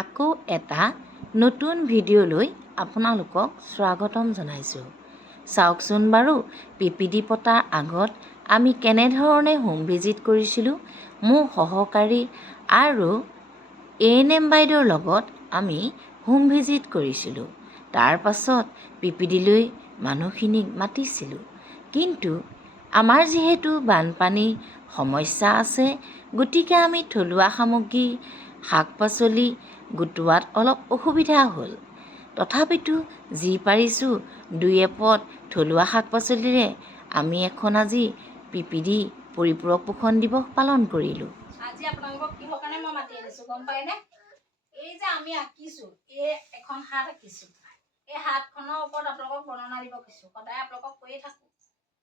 আকৌ এটা নতুন ভিডিঅ'লৈ আপোনালোকক স্বাগতম জনাইছোঁ। চাওকচোন বাৰু PPD পতাৰ আগত আমি কেনেধৰণে হোম ভিজিট কৰিছিলোঁ। মোৰ সহকাৰী আৰু ANM বাইদেউৰ লগত আমি হোম ভিজিট কৰিছিলোঁ। তাৰ পাছত PPDলৈ মানুহখিনিক মাতিছিলোঁ। কিন্তু আমাৰ যিহেতু বানপানী সমস্যা আছে, গতিকে আমি থলুৱা সামগ্ৰী শাক পাচলি গোটোৱাত অলপ অসুবিধা হ'ল। তথাপিতো যি পাৰিছোঁ দুই এপদ থলুৱা শাক পাচলিৰে আমি এখন আজি PPD পৰিপূৰক পোষণ দিৱস পালন কৰিলোঁ। আজি আপোনালোকক কিহৰ কাৰণে মই মাতি আনিছোঁ গম পায়নে? এই যে আমি আঁকিছোঁ, এই এখন হাত আঁকিছোঁ। এই হাতখনৰ ওপৰত আপোনালোকক বৰ্ণনা দিব কৈছোঁ। সদায় আপোনালোকক কৈয়ে থাকোঁ,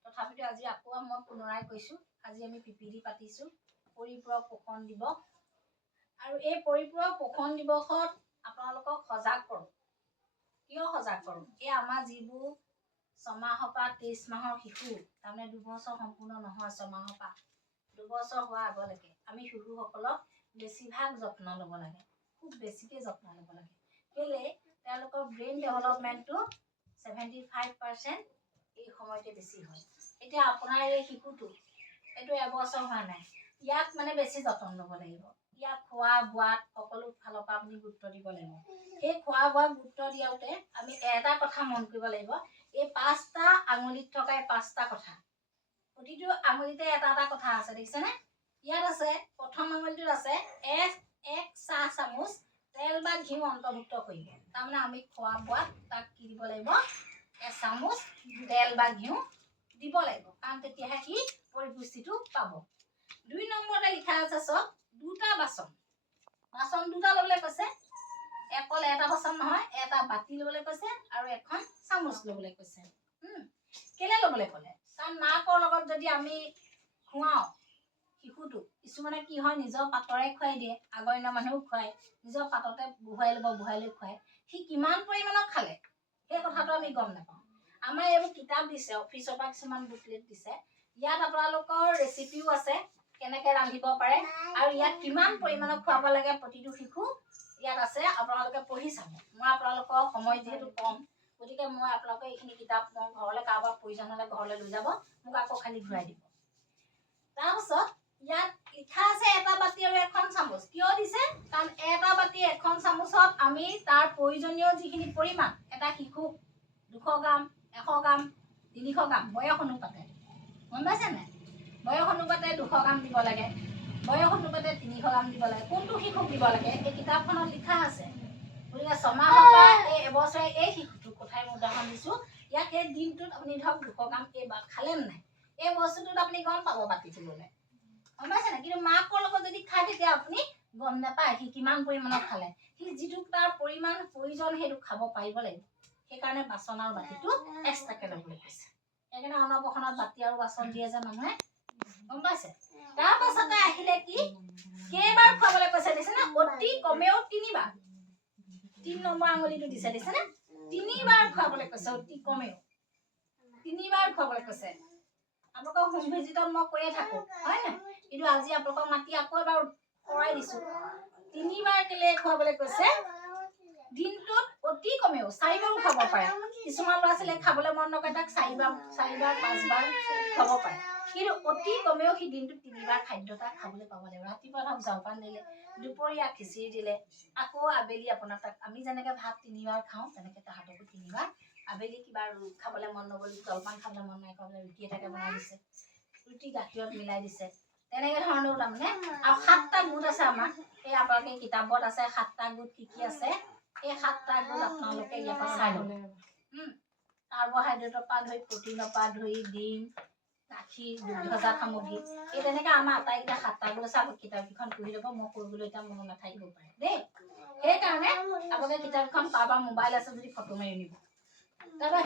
তথাপিতো আজি আকৌ মই পুনৰাই কৈছোঁ। আজি আমি PPD পাতিছোঁ, পৰিপূৰক পোষণ দিৱস। আৰু এই পৰিপূৰক পোষণ দিৱসত আপোনালোকক সজাগ কৰোঁ। কিয় সজাগ কৰোঁ? এই আমাৰ যিবোৰ 6 মাহৰ পৰা 23 মাহৰ শিশু, তাৰমানে 2 বছৰ সম্পূৰ্ণ নহয়, 6 মাহৰ পৰা 2 বছৰ হোৱাৰ আগলৈকে আমি শিশুসকলক বেছিভাগ যত্ন ল'ব লাগে, খুব বেছিকৈ যত্ন ল'ব লাগে। কেলৈ? তেওঁলোকৰ ব্ৰেইন ডেভেলপমেণ্টটো 75% এই সময়তে বেছি হয়। এতিয়া আপোনাৰ এই শিশুটো, এইটো এবছৰ হোৱা নাই, ইয়াক মানে বেছি যত্ন ল'ব লাগিব। ইয়াক খোৱা বোৱাত সকলো ফালৰ পৰা আপুনি গুৰুত্ব দিব লাগিব। সেই খোৱা বোৱাত গুৰুত্ব দিওঁতে আমি এটা কথা মন কৰিব লাগিব, এই 5টা আঙুলিত থকা এই 5টা কথা, প্ৰতিটো আঙুলিতে এটা এটা কথা আছে, দেখিছেনে? ইয়াত আছে, প্ৰথম আঙুলিটোত আছে 1 চাহ চামুচ তেল বা ঘিউ অন্তৰ্ভুক্ত কৰিব। তাৰমানে আমি খোৱা বোৱাত তাক কি দিব লাগিব? 1 চামুচ তেল বা ঘিউ দিব লাগিব, কাৰণ তেতিয়াহে সি পৰিপুষ্টিটো পাব। 2 নম্বৰতে লিখা আছে, চব 2টা বাচন। বাচন 2টা ল'বলৈ কৈছে। অকল এটা বাচন নহয়, এটা বাতি ল'বলৈ কৈছে আৰু এখন চামুচ ল'বলৈ কৈছে। কেলে ল'বলৈ ক'লে? কাৰণ মাকৰ লগত যদি আমি খুৱাওঁ শিশুটো, কিছুমানে কি হয় নিজৰ পাতৰে খুৱাই দিয়ে, আগৰ দিনৰ মানুহেও খুৱায়, নিজৰ পাততে বহুৱাই ল'ব, বহুৱাই লৈ খুৱায়। সি কিমান পৰিমাণৰ খালে সেই কথাটো আমি গম নাপাওঁ। আমাৰ এইবোৰ কিতাপ দিছে, অফিচৰ পৰা কিছুমান বুকলেট দিছে, ইয়াত আপোনালোকৰ ৰেচিপিও আছে, কেনেকৈ ৰান্ধিব পাৰে আৰু ইয়াত কিমান পৰিমাণৰ খুৱাব লাগে প্ৰতিটো শিশু ইয়াত আছে। আপোনালোকে পঢ়ি চাব। মই আপোনালোকৰ সময় যিহেতু কম, গতিকে মই আপোনালোকে এইখিনি কিতাপ মই ঘৰলৈ কাৰোবাৰ প্ৰয়োজন হ'লে ঘৰলৈ লৈ যাব, মোক আকৌ খালি ঘূৰাই দিব। তাৰপাছত ইয়াত লিখা আছে এটা বাতি আৰু এখন চামুচ। কিয় দিছে? কাৰণ এটা বাতি এখন চামুচত আমি তাৰ প্ৰয়োজনীয় যিখিনি পৰিমাণ, এটা শিশুক 200 গ্ৰাম, 100 গ্ৰাম, 300 গ্ৰাম বয়স অনুপাতে, গম পাইছে নাই? বয়স অনুপাতে 200 গ্ৰাম দিব লাগে, বয়স অনুপাতে 300 গ্ৰাম দিব লাগে। কোনটো শিশুক দিব লাগে এই কিতাপখনত লিখা আছে। গতিকে 6 মাহৰ পৰা এই এবছৰে এই শিশুটোৰ কথাই মই উদাহৰণ দিছোঁ। ইয়াক এই দিনটোত আপুনি ধৰক 200 গ্ৰাম এইবাৰ খালে নাই, এই বস্তুটোত আপুনি গম পাব বাতিটো ল'লে, গম পাইছে নাই? কিন্তু মাকৰ লগত যদি খায় তেতিয়া আপুনি গম নাপায় সি কিমান পৰিমাণৰ খালে। সি যিটো তাৰ পৰিমাণ প্ৰয়োজন সেইটো খাব পাৰিব লাগিব। সেইকাৰণে বাচন আৰু বাতিটো এক্সট্ৰাকৈ ল'বলৈ কৈছে। সেইকাৰণে অন্নপ্ৰসনত বাতি আৰু বাচন দিয়ে যে মানুহে, গম পাইছে? তাৰ পাছতে আহিলে কি, কেইবাৰ খুৱাবলৈ কৈছে দিছেনে? অতি কমেও 3 বাৰ। 3 নম্বৰ আঙুলিটো দিছে, দিছেনে? 3 বাৰ খুৱাবলৈ কৈছে, অতি কমেও 3 বাৰ খুৱাবলৈ কৈছে। আপোনালোকক হোম ভিজিটত মই কৈয়ে থাকোঁ, হয় নাই? কিন্তু আজি আপোনালোকক মাতি আকৌ এবাৰ কৰাই দিছোঁ। 3 বাৰ কেলে খুৱাবলৈ কৈছে? দিনটোত অতি কমেও 4 বাৰো খাব পাৰে। কিছুমান ল'ৰা ছোৱালীয়ে খাবলৈ মন নকৰে, তাক 4 বাৰ 5 বাৰ খাব পাৰে। কিন্তু অতি কমেও সি দিনটোত 3 বাৰ খাদ্য তাক খাবলৈ পাব লাগিব। ৰাতিপুৱা ধৰক জলপান দিলে, দুপৰীয়া খিচিৰি দিলে, আকৌ আবেলি আপোনাৰ তাক আমি যেনেকৈ ভাত 3 বাৰ খাওঁ, তেনেকৈ তাহাঁতকো 3 বাৰ। আবেলি কিবা খাবলৈ মন নগ'ল, জলপান খাবলৈ মন নাই কৰা, ৰুটি এটাকে বনাই দিছে, ৰুটি গাখীৰত মিলাই দিছে, তেনেকৈ ধৰণেও তাৰমানে। আৰু 7টা গোট আছে আমাৰ, এই আপোনালোকে কিতাপত আছে 7টা গোট কি কি আছে। এই 7টা গোট আপোনালোকে ইয়াৰ পৰা চাই ল'ব। কাৰ্বহাইড্ৰেটৰ পৰা ধৰি, প্ৰটিনৰ পৰা ধৰি, ডিম, গাখীৰ, দুগ্ধজাত সামগ্ৰী, এই তেনেকৈ আমাৰ আটাইকেইটা 7টা গোট আছে। আপুনি কিতাপকেইখন পঢ়ি ল'ব, মই কৰিবলৈ এতিয়া মনত নাথাকিব পাৰে দেই। সেইকাৰণে আপোনালোকে কিতাপখন কাৰোবাৰ মোবাইল আছে যদি ফটো মাৰি নিব। তাৰপৰা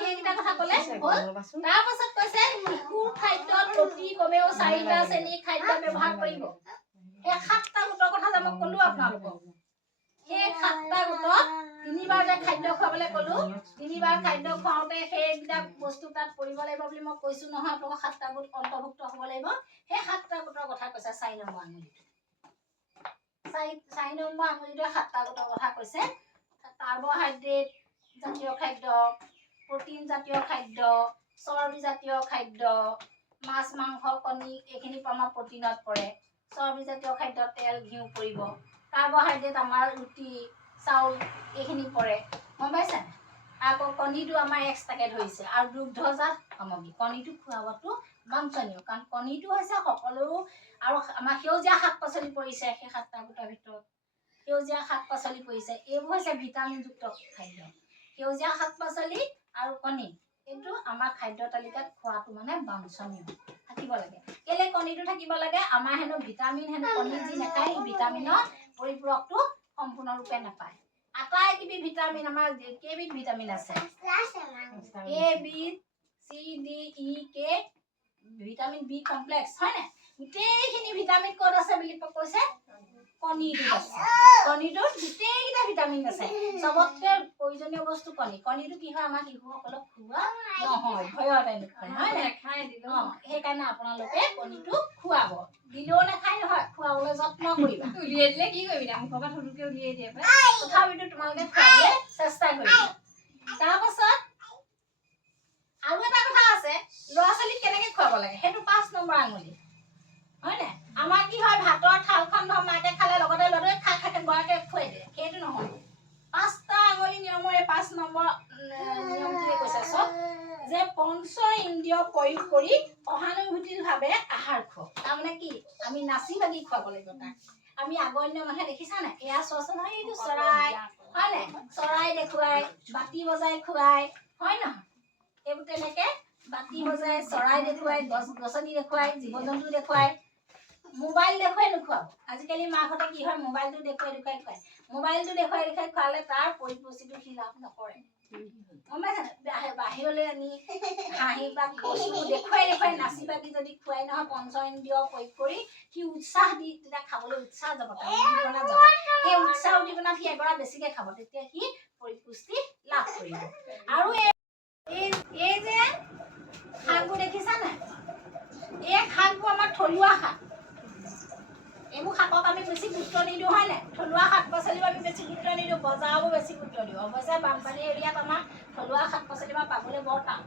সেইকেইটা কথা ক'লে হ'ল। তাৰপাছত কৈছে শিশুৰ খাদ্যত অতি কমেও 4টা শ্ৰেণীৰ খাদ্য ব্যৱহাৰ কৰিব। সেই 7টা গোটৰ কথা যে মই ক'লো আপোনালোকক, সেই 7টা গোটত 3 বাৰ যে খাদ্য খুৱাবলৈ ক'লো, 3 বাৰ খাদ্য খুৱাওঁতে সেইকেইটা বস্তু তাত পৰিব লাগিব বুলি মই কৈছোঁ নহয়। আপোনালোকক 7টা গোট অন্তৰ্ভুক্ত হ'ব লাগিব। সেই 7টা গোটৰ কথা কৈছে 4 নম্বৰ আঙুলিটো। 4 নম্বৰ আঙুলিটোৱে 7টা গোটৰ কথা কৈছে। কাৰ্বহাইড্ৰেট জাতীয় খাদ্য, প্ৰটিন জাতীয় খাদ্য, চৰ্বি জাতীয় খাদ্য, মাছ মাংস কণী এইখিনি আমাৰ প্ৰটিনত পৰে। চৰ্বি জাতীয় খাদ্য তেল ঘিউ পৰিব। কাৰ্বহাইড্ৰেট আমাৰ ৰুটি চাউল এইখিনি পৰে, গম পাইছে। আকৌ কণীটো আমাৰ এক্সট্ৰাকে ধৰিছে আৰু দুগ্ধজাত সামগ্ৰী। কণীটো খোৱাবতো বাঞ্ছনীয়, কাৰণ কণীটো হৈছে সকলো। আৰু আমাৰ সেউজীয়া শাক পাচলি পৰিছে সেই 7টা গোটৰ ভিতৰত। সেউজীয়া শাক পাচলি পৰিছে, এইবোৰ হৈছে ভিটামিনযুক্ত খাদ্য। সেউজীয়া শাক পাচলি আৰু কণী কিন্তু আমাৰ খাদ্য তালিকাত খোৱাটো মানে বাঞ্ছনীয় থাকিব লাগে। কেলে কণীটো থাকিব লাগে? আমাৰ হেনো ভিটামিন হেনো কণী যি নাখায় সেই ভিটামিনৰ পৰিপূৰকটো সম্পূৰ্ণৰূপে নাপায়। আটাইকেইবিধ ভিটামিন আমাৰ কেইবিধ ভিটামিন আছে? A B C D E K vitamin B complex হয় নাই? গোটেইখিনি ভিটামিন ক'ত আছে বুলি কৈছে? কণীটোত আছে। কণীটোত গোটেইকেইটা ভিটামিন আছে। চবতকে প্ৰয়োজনীয় বস্তু কণী। কণীটো কি হয়? আমাৰ শিশুসকলক খোৱা নহয়, ভয়ত এনেকুৱা হয় নাই? সেইকাৰণে আপোনালোকে কণীটো খুৱাব। দিলেও নাখায় নহয়, খুৱাবলৈ যত্ন কৰিবা। উলিয়াই দিলে কি কৰিবি? মুখৰ পৰা থুলুকে উলিয়াই দিয়ে। তথাপিতো তোমালোকে খুৱাবলৈ চেষ্টা কৰিবা। তাৰপাছত আৰু এটা কথা আছে, ল'ৰা ছোৱালীক কেনেকে খুৱাব লাগে সেইটো 5 নম্বৰ আঙুলি হয় নাই? আমাৰ কি হয়? ভাতৰ থালখন মাকে খালে লগতে ল'ৰাটোৱে খাকে গৰাকে খুৱাই দিয়ে, সেইটো নহয়। 5টা আঙুলি নিয়মৰে 5 নম্বৰ নিয়মটোৱে কৈছে চব যে পঞ্চ ইন্দ্ৰিয় প্ৰয়োগ কৰি সহানুভূতিভাৱে আহাৰ খুৱাওক। তাৰমানে কি? আমি নাচি বাগি খুৱাব লাগিব তাক। আমি আগৰ দিনৰ মানুহে দেখিছা নাই? এয়া চোৱাচোন, এইটো চৰাই হয় নাই? চৰাই দেখুৱাই, বাতি বজাই খুৱাই হয় নহয়? এইবোৰ তেনেকে বাতি বজাই, চৰাই দেখুৱাই, গছ গছনি দেখুৱাই, জীৱ জন্তু দেখুৱাই, মোবাইল দেখুৱাই নোখোৱাব। আজিকালি মাকহঁতে কি হয়? মোবাইলটো দেখুৱাই খুৱাই। মোবাইলটো দেখুৱাই খোৱালে তাৰ পৰিপুষ্টিটো সি লাভ নকৰে, গম পাইছে? বাহিৰলৈ আনি হাঁহি বা বস্তু দেখুৱাই নাচি বাগি যদি খুৱাই নহয় পঞ্চ ইন্দ্ৰিয় প্ৰয়োগ কৰি সি উৎসাহ দি তেতিয়া খাবলৈ উৎসাহ যাব, উদ্দীপনা যাব। সেই উৎসাহ উদ্দীপনাত সি এবাৰ বেছিকে খাব, তেতিয়া সি পৰিপুষ্টি লাভ কৰিব। আৰু এই যে শাকবোৰ দেখিছা নাই? এই শাকবোৰ আমাৰ থলুৱা শাক। এইবোৰ শাকক আমি বেছি গুৰুত্ব নিদিওঁ হয় নাই? থলুৱা শাক পাচলিও আমি বেছি গুৰুত্ব নিদিওঁ, বজাৰবোৰ বেছি গুৰুত্ব দিওঁ। অৱশ্যে বানপানী এৰিয়াত আমাৰ থলুৱা শাক পাচলি পাবলৈ বৰ টান।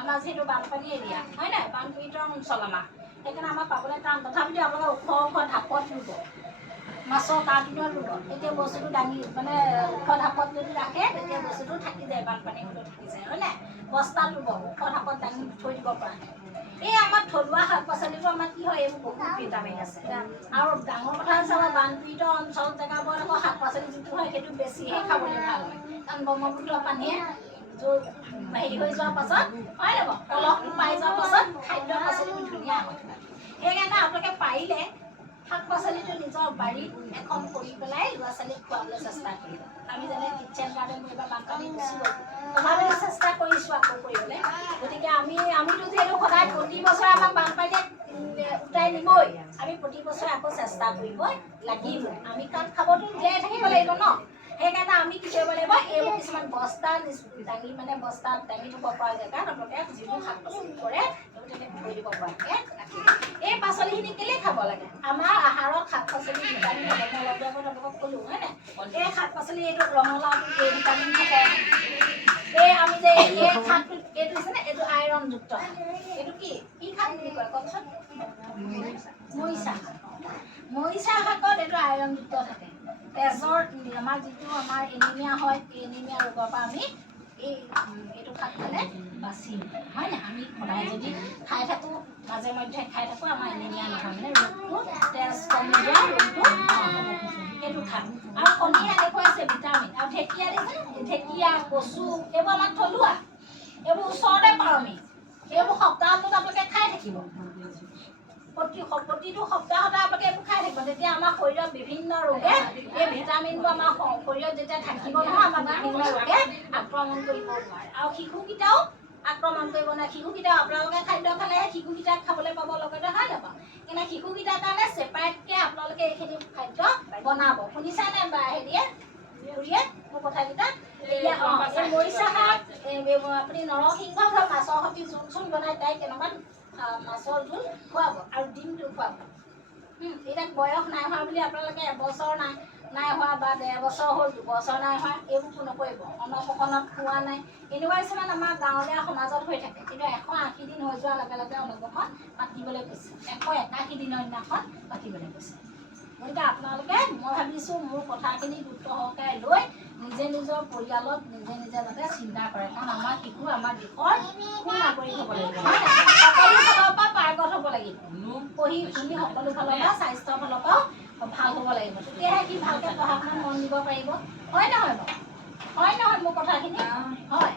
আমাৰ যিহেতু বানপানী এৰিয়া হয় নাই? বানপীড়িত অঞ্চল আমাৰ, সেইকাৰণে আমাৰ পাবলৈ টান। তথাপিতো আপোনালোকে ওখ ঢাপত ৰুব, মাছৰ কাৰ্টুনত ৰুব, তেতিয়া বস্তুটো দাঙি মানে ওখ ঢাপত যদি ৰাখে তেতিয়া বস্তুটো থাকি যায়, বানপানী হ'লেও থাকি যায় হয় নাই? বস্তাত ৰুব, ওখ ঢাপত দাঙি থৈ দিব পৰা। এই আমাৰ থলুৱা শাক পাচলিবোৰ আমাৰ কি হয়? এইবোৰ বহুত ভিটামিন আছে। আৰু ডাঙৰ কথা হৈছে আমাৰ বানপীড়িত অঞ্চল জেগাবোৰত আকৌ শাক পাচলি যিটো হয় সেইটো বেছিহে খাবলৈ ভাল হয়। কাৰণ ব্ৰহ্মপুত্ৰ পানীয়ে হেৰি হৈ যোৱাৰ পাছত হয় নাই? পলসটো পাই যোৱাৰ পাছত খাদ্য পাচলিবোৰ ধুনীয়া হয়। সেইকাৰণে আপোনালোকে পাৰিলে শাক পাচলিটো নিজৰ বাৰীত এখন কৰি পেলাই ল'ৰা ছোৱালীক খুৱাবলৈ চেষ্টা কৰিব। আমি যেনে কিটচেন গাৰ্ডেন কৰিবা বানপানী গুচি গ'ল, তথাপিতো চেষ্টা কৰিছোঁ আকৌ কৰিবলৈ। গতিকে আমিতো যিহেতু সদায় প্ৰতি বছৰে আমাক বানপানীয়ে উটাই নিবই, আমি প্ৰতি বছৰে আকৌ চেষ্টা কৰিবই লাগিব। আমি কাৰণ খাবতো জীয়াই থাকিব লাগিব ন? সেইকাৰণে আমি কি কৰিব লাগিব? এইবোৰ কিছুমান বস্তা দাঙি বস্তাত দাঙি থ'ব পৰা জেগাত আপোনালোকে যিবোৰ শাক পাচলি কৰে সেইবোৰ তেনেকৈ থৈ দিব পৰাকৈ ৰাখিব। এই পাচলিখিনি কেলেই খাব লাগে? আমাৰ আহাৰত শাক পাচলি ভিটামিন থাকে। মই অলপ আগত আপোনালোকক ক'লোঁ হয় নাই? এই শাক পাচলি এইটো ৰঙালাওটো এই ভিটামিন থাকে। এই আমি যে এই শাকটো এইটো হৈছে নে? এইটো আইৰণযুক্ত শাক। এইটো কি শাক বুলি কয় কওকচোন? মৰিচা শাক। মৰিচা শাকত এইটো আইৰণযুক্ত থাকে। তেজৰ আমাৰ যিটো আমাৰ এনিমিয়া হয়, এই এনিমিয়া ৰোগৰ পৰা আমি এইটো শাক খালে বাচিম হয় নাই? আমি সদায় যদি খাই থাকোঁ, মাজে মধ্যে খাই থাকোঁ, আমাৰ এনিমিয়া নহয়, মানে ৰোগটো তেজ কমি যোৱা ৰোগটো সেইটো খাম। আৰু কণীয়ে দেখুৱাইছে ভিটামিন। আৰু ঢেকীয়া দিছে, ঢেকীয়া কচু এইবোৰ আমাৰ থলুৱা, এইবোৰ ওচৰতে পাওঁ আমি। এইবোৰ সপ্তাহটোত আপোনালোকে খাই থাকিব, প্ৰতিটো সপ্তাহতে আপোনালোকে এইবোৰ খাই থাকিব। তেতিয়া আমাৰ শৰীৰত বিভিন্ন ৰোগে এই ভিটামিনবোৰ আমাৰ শৰীৰত যেতিয়া থাকিব নহয়, আমাৰ বিভিন্ন ৰোগে আক্ৰমণ কৰিব নোৱাৰে। আৰু শিশুকেইটাও আক্ৰমণ কৰিব নোৱাৰে। শিশুকেইটাও আপোনালোকে খাদ্য খালে শিশুকেইটাক খাবলৈ পাব লগতে হয় নাপাওঁ? কিন্তু শিশুকেইটাৰ কাৰণে ছেপাৰেটকৈ আপোনালোকে এইখিনি খাদ্য বনাব। শুনিছানে হেৰিয়ে মোৰ কথাকেইটা? এতিয়া এই মৰিচা শাক আপুনি নৰসিংহ মাছৰ সৈতে জোল চোল বনাই তাই কেনেকুৱা মাছৰ জোল খুৱাব আৰু ডিমটো খুৱাব। এতিয়া বয়স নাই হোৱা বুলি আপোনালোকে এবছৰ নাই হোৱা বা 1.5 বছৰ হ'ল 2 বছৰ নাই হোৱা এইবোৰ নকৰিব। অন্নপ্ৰসনত খোৱা নাই এনেকুৱা কিছুমান আমাৰ গাঁৱলীয়া সমাজত হৈ থাকে। কিন্তু 180 দিন হৈ যোৱাৰ লগে লগে অন্নপ্ৰসন পাতিবলৈ কৈছে। 181 দিনৰ দিনাখন পাতিবলৈ কৈছে। গতিকে আপোনালোকে মই ভাবিছোঁ মোৰ কথাখিনি গুৰুত্ব সহকাৰে লৈ নিজে নিজৰ পৰিয়ালত নিজে যাতে চিন্তা কৰে। কাৰণ আমাৰ শিশু আমাৰ দেশৰ সুনাগৰিক হ'ব লাগিব। সকলো ফালৰ পৰা পাৰ্গত হ'ব লাগিব। পঢ়ি শুনি সকলো ফালৰ পৰা স্বাস্থ্যৰ ফালৰ পৰাও ভাল হ'ব লাগিব। তেতিয়াহে সি ভালকৈ পঢ়া শুনাত মন দিব পাৰিব। হয় নহয় বাৰু? হয় নহয় মোৰ কথাখিনি? হয়।